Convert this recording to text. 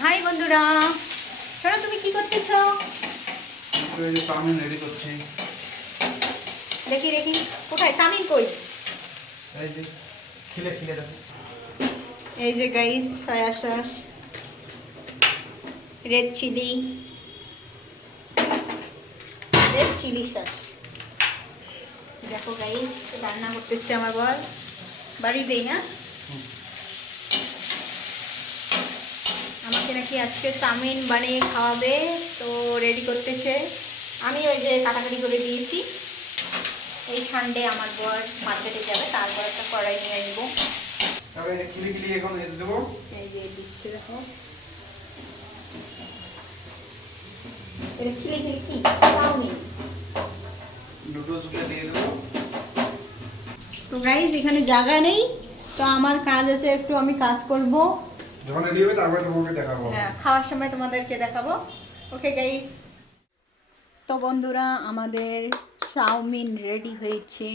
High বন্ধুরা, শোনো তুমি কি করতেছো? এই যে চাউমিন রেডি করছি। দেখি দেখি কোথায় চাউমিন কই? এই যে খিলে খিলে দেখো। এই যে guys, soya sauce, red chilli sauce. দেখো গাইস, রান্না করতেছে আমার বর বাড়িতেই। হ্যাঁ, আমাকে নাকি আজকে চাউমিন বানিয়ে খাওয়াবে, তো রেডি করতেছে। আমি ওই যে কাটাকাটি করে দিয়েছি। এই সানডে আমার বর মার্কেটে যাবে, তারপর একটা কড়াই নিয়ে আসবো। তবে এই খিলে খিলে এখন দেবো। এই যে দিচ্ছে, দেখো এটা খিলে খিলে কি চাউমিন। নুডলসগুলো দিয়ে দেবো। তো গাইস, এখানে জায়গা নেই, তো আমার কাজ আছে, একটু আমি কাজ করব। যখন রেডি হবে তারপরে তোমাকে দেখাবো। হ্যাঁ, খাওয়ার সময় তোমাদেরকে দেখাবো। ওকে গাইস, তো বন্ধুরা আমাদের চাউমিন রেডি হয়েছে।